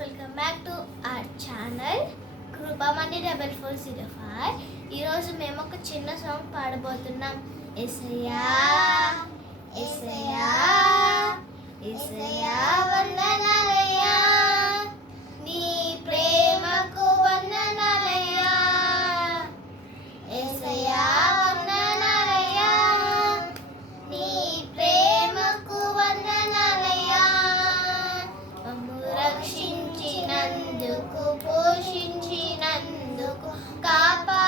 Welcome back to our channel Krupamani 4405. ఈరోజు మేము ఒక చిన్న సాంగ్ పాడబోతున్నాం. యేసయ్యా యేసయ్యా యేసయ్యా వందనాలయ్యా, నీ ప్రేమకు వందనాలయ్యా. యేసయ్యా వందనాలయ్యా, నీ ప్రేమకు వందనాలయ్యా. మమ్ము రక్షించినందుకు, పోషించినందుకు, కాపాడినందుకు